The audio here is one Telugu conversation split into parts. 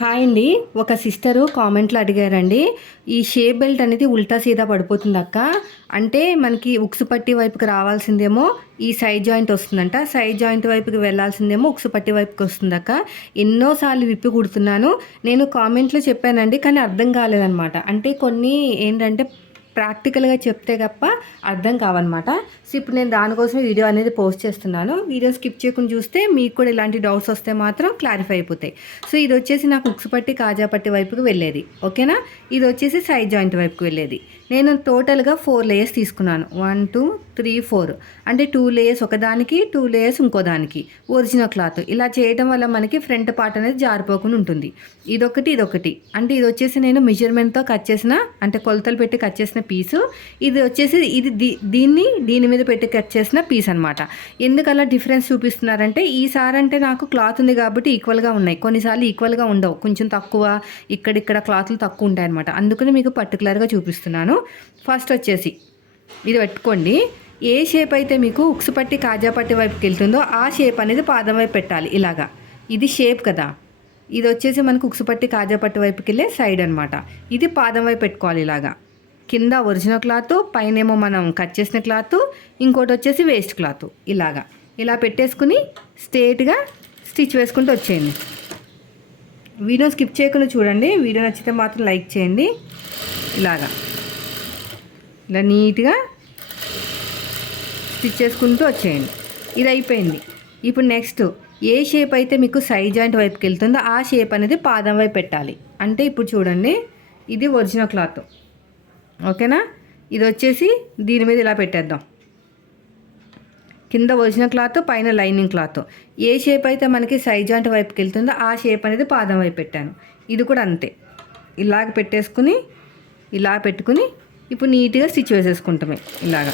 హాయ్ అండి. ఒక సిస్టరు కామెంట్లో అడిగారండి ఈ షేప్ బెల్ట్ అనేది ఉల్టా సీదా పడిపోతుంది అక్క. అంటే మనకి ఉక్సు పట్టి వైపుకి రావాల్సిందేమో ఈ సైడ్ జాయింట్ వస్తుందంట సైడ్ జాయింట్ వైపుకి వెళ్ళాల్సిందేమో ఉక్సు పట్టి వైపుకి వస్తుందక్క ఎన్నోసార్లు విప్పి కుడుతున్నాను. నేను కామెంట్లో చెప్పానండి కానీ అర్థం కాలేదనమాట అంటే కొన్ని ఏంటంటే ప్రాక్టికల్గా చెప్తే తప్ప అర్థం కావన్నమాట. సో ఇప్పుడు నేను దానికోసం వీడియో అనేది పోస్ట్ చేస్తున్నాను. వీడియో స్కిప్ చేయకుండా చూస్తే మీకు కూడా ఇలాంటి డౌట్స్ వస్తే మాత్రం క్లారిఫై అయిపోతాయి. సో ఇది వచ్చేసి నాకు ఉక్సు పట్టి కాజా పట్టి వైపుకి వెళ్ళేది. ఓకేనా? ఇది వచ్చేసి సైడ్ జాయింట్ వైపుకి వెళ్ళేది. నేను టోటల్గా ఫోర్ లేయర్స్ తీసుకున్నాను. One two three four. అంటే టూ లేయర్స్ ఒకదానికి టూ లేయర్స్ ఇంకో దానికి. Original cloth. ఇలా చేయడం వల్ల మనకి ఫ్రంట్ పార్ట్ అనేది జారిపోకుండా ఉంటుంది. ఇదొకటి ఇదొకటి. అంటే ఇది వచ్చేసి నేను మెజర్మెంట్తో కట్ చేసిన అంటే కొలతలు పెట్టి కట్ చేసిన పీసు. ఇది వచ్చేసి ఇది దీ- దీన్ని దీని మీద పెట్టి కట్ చేసిన పీస్ అనమాట ఎందుకు అలా డిఫరెన్స్ చూపిస్తున్నారంటే ఈసారి అంటే నాకు క్లాత్ ఉంది కాబట్టి ఈక్వల్గా ఉన్నాయి. కొన్నిసార్లు ఈక్వల్గా ఉండవు. కొంచెం తక్కువ ఇక్కడిక్కడ క్లాత్లు తక్కువ ఉంటాయి అనమాట అందుకని మీకు పర్టికులర్గా చూపిస్తున్నాను. ఫస్ట్ వచ్చేసి ఇది పెట్టుకోండి. ఏ షేప్ అయితే మీకు ఉక్సు పట్టి కాజా పట్టి వైపుకి వెళ్తుందో ఆ షేప్ అనేది పాదం వైపు పెట్టాలి ఇలాగా. ఇది షేప్ కదా. ఇది వచ్చేసి మనకు ఉక్సు పట్టి కాజా పట్టి వైపుకి వెళ్ళే సైడ్ అనమాట ఇది పాదం వైపు పెట్టుకోవాలి ఇలాగా. కింద ఒరిజినల్ క్లాత్ పైనేమో మనం కట్ చేసిన క్లాత్ ఇంకోటి వచ్చేసి వేస్ట్ క్లాత్ ఇలాగా. ఇలా పెట్టేసుకుని స్ట్రేట్గా స్టిచ్ వేసుకుంటూ వచ్చేయండి. వీడియో స్కిప్ చేయకుండా చూడండి. వీడియో నచ్చితే మాత్రం లైక్ చేయండి. ఇలాగా. ఇలా నీట్గా స్టిచ్ చేసుకుంటూ వచ్చేయండి. ఇది అయిపోయింది. ఇప్పుడు నెక్స్ట్ ఏ షేప్ అయితే మీకు సైడ్ జాయింట్ వైపుకి వెళ్తుందో ఆ షేప్ అనేది పాదం వైపు పెట్టాలి. అంటే ఇప్పుడు చూడండి ఇది ఒరిజినల్ క్లాత్. ఓకేనా? ఇది వచ్చేసి దీని మీద ఇలా పెట్టేద్దాం. కింద ఒరిజినల్ క్లాత్ పైన లైనింగ్ క్లాత్. ఏ షేప్ అయితే మనకి సైడ్ జాయింట్ వైపుకి వెళ్తుందో ఆ షేప్ అనేది పాదం వైపు పెట్టాను. ఇది కూడా అంతే. ఇలాగ పెట్టేసుకుని ఇలా పెట్టుకుని ఇప్పుడు నీట్గా స్టిచ్ వేసేసుకుంటామే ఇలాగా.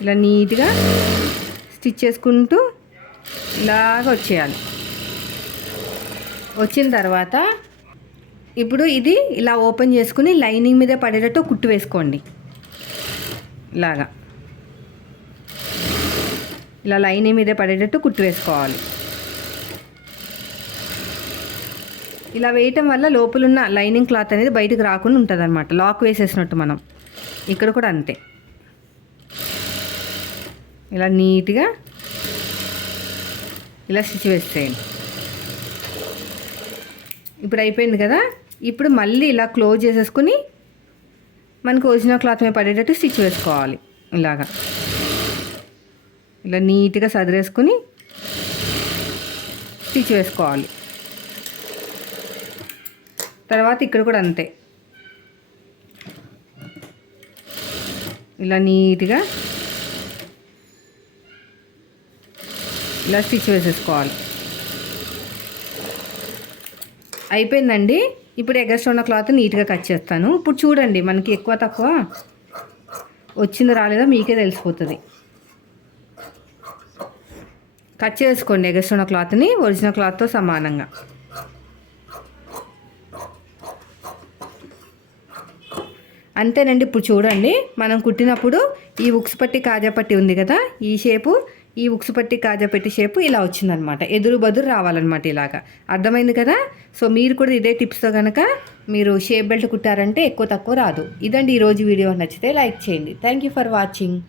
ఇలా నీట్గా స్టిచ్ చేసుకుంటూ ఇలాగ వచ్చేయాలి. వచ్చిన తర్వాత ఇప్పుడు ఇది ఇలా ఓపెన్ చేసుకుని లైనింగ్ మీద పడేటట్టు కుట్టు వేసుకోండి. ఇలాగా. ఇలా లైనింగ్ మీద పడేటట్టు కుట్టు వేసుకోవాలి. ఇలా వేయటం వల్ల లోపలున్న లైనింగ్ క్లాత్ అనేది బయటకు రాకుండా ఉంటుంది అనమాట లాక్ వేసేసినట్టు మనం. ఇక్కడ కూడా అంతే. ఇలా నీట్గా ఇలా స్టిచ్ వేసేయండి. ఇప్పుడు అయిపోయింది కదా? ఇప్పుడు మళ్ళీ ఇలా క్లోజ్ చేసేసుకుని మనకు ఒరిజినల్ క్లాత్ మీద పడేటట్టు స్టిచ్ వేసుకోవాలి. ఇలాగా. ఇలా నీట్గా సదిరేసుకుని స్టిచ్ వేసుకోవాలి. తర్వాత ఇక్కడ కూడా అంతే. ఇలా నీట్గా ఇలా స్టిచ్ వేసేసుకోవాలి. అయిపోయిందండి. ఇప్పుడు ఎగస్ట్ ఉన్న క్లాత్ నీట్గా కట్ చేస్తాను. ఇప్పుడు చూడండి మనకి ఎక్కువ తక్కువ వచ్చిందో రాలేదో మీకే తెలిసిపోతుంది. కట్ చేసుకోండి ఎగస్ట్ ఉన్న క్లాత్ని ఒరిజినల్ క్లాత్తో సమానంగా. అంతేనండి. ఇప్పుడు చూడండి మనం కుట్టినప్పుడు ఈ ఉక్స్ పట్టి కాజా పట్టి ఉంది కదా ఈ షేపు ఈ ఉక్స్ పట్టి కాజా పెట్టి షేపు ఇలా వచ్చిందనమాట. ఎదురు బదురు రావాలన్నమాట ఇలాగా. అర్థమైంది కదా? సో మీరు కూడా ఇదే టిప్స్తో కనుక మీరు షేప్ బెల్ట్ కుట్టారంటే ఎక్కువ తక్కువ రాదు. ఇదండి ఈరోజు వీడియో. నచ్చితే లైక్ చేయండి. Thank you for watching.